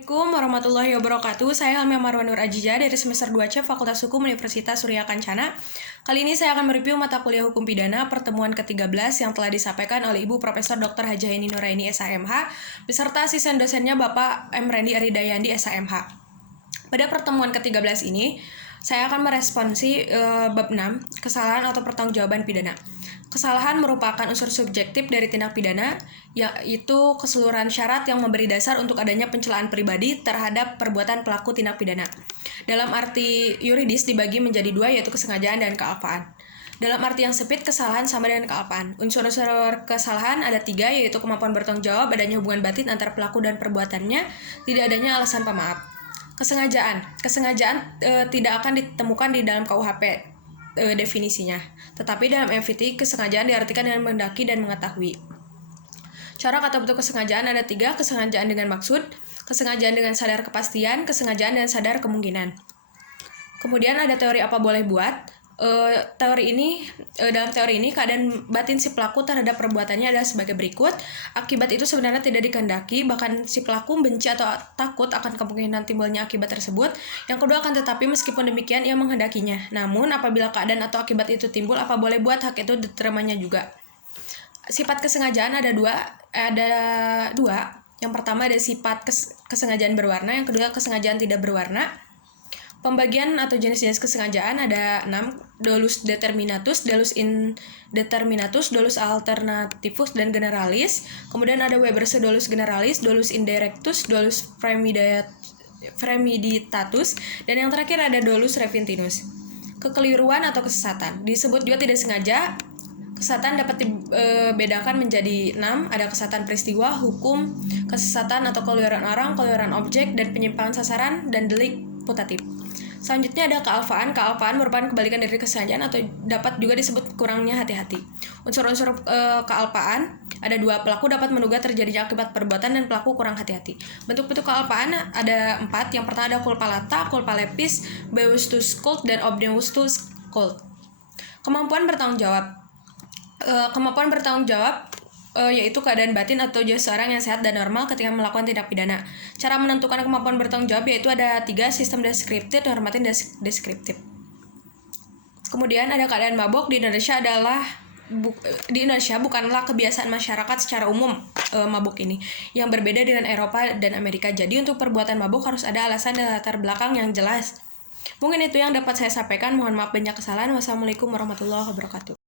Assalamualaikum warahmatullahi wabarakatuh. Saya Helmi Marwanur Ajija dari semester 2C Fakultas Hukum Universitas Surya Kencana. Kali ini saya akan mereview mata kuliah Hukum Pidana pertemuan ke-13 yang telah disampaikan oleh Ibu Profesor Dr. Haji Aini Nuraini SHMH beserta asisten dosennya Bapak M. Randy Aridayandi SHMH. Pada pertemuan ke-13 ini, saya akan meresponsi bab 6, kesalahan atau pertanggungjawaban pidana. Kesalahan merupakan unsur subjektif dari tindak pidana, yaitu keseluruhan syarat yang memberi dasar untuk adanya pencelaan pribadi terhadap perbuatan pelaku tindak pidana. Dalam arti yuridis dibagi menjadi dua, yaitu kesengajaan dan kealpaan. Dalam arti yang sempit, kesalahan sama dengan kealpaan. Unsur-unsur kesalahan ada 3, yaitu kemampuan bertanggung jawab, adanya hubungan batin antara pelaku dan perbuatannya, tidak adanya alasan pemaaf. Kesengajaan tidak akan ditemukan di dalam KUHP definisinya. Tetapi dalam MVT, kesengajaan diartikan dengan menghendaki dan mengetahui. Corak atau bentuk kesengajaan ada 3, kesengajaan dengan maksud, kesengajaan dengan sadar kepastian, kesengajaan dengan sadar kemungkinan. Kemudian ada teori apa boleh buat. Dalam teori ini keadaan batin si pelaku terhadap perbuatannya adalah sebagai berikut. Akibat itu sebenarnya tidak dikehendaki, bahkan si pelaku benci atau takut akan kemungkinan timbulnya akibat tersebut. Yang kedua, akan tetapi meskipun demikian ia menghendakinya. Namun apabila keadaan atau akibat itu timbul, apa boleh buat hak itu diterimanya juga. Sifat kesengajaan ada dua. Yang pertama ada sifat kesengajaan berwarna, yang kedua kesengajaan tidak berwarna. Pembagian atau jenis-jenis kesengajaan ada 6, dolus determinatus, dolus indeterminatus, dolus alternativus, dan generalis. Kemudian ada Weber's dolus generalis, dolus indirectus, dolus premeditatus, dan yang terakhir ada dolus repentinus. Kekeliruan atau kesesatan disebut juga tidak sengaja. Kesesatan dapat dibedakan menjadi 6, ada kesesatan peristiwa, hukum, kesesatan atau keliruan orang, keliruan objek, dan penyimpangan sasaran, dan delik putatif. Selanjutnya ada kealpaan. Kealpaan merupakan kebalikan dari kesengajaan atau dapat juga disebut kurangnya hati-hati. Unsur-unsur kealpaan ada 2, pelaku dapat menduga terjadinya akibat perbuatan dan pelaku kurang hati-hati. Bentuk-bentuk kealpaan ada 4. Yang pertama ada culpa lata, culpa lepis, bewustus cult, dan obnewustus cult. Kemampuan bertanggung jawab yaitu keadaan batin atau jiwa seorang yang sehat dan normal ketika melakukan tindak pidana. Cara menentukan kemampuan bertanggung jawab yaitu ada 3, sistem deskriptif, normatif, deskriptif. Kemudian ada keadaan mabok. Di Indonesia bukanlah kebiasaan masyarakat secara umum mabuk ini, yang berbeda dengan Eropa dan Amerika. Jadi untuk perbuatan mabuk harus ada alasan dan latar belakang yang jelas. Mungkin itu yang dapat saya sampaikan. Mohon maaf banyak kesalahan. Wassalamualaikum warahmatullahi wabarakatuh.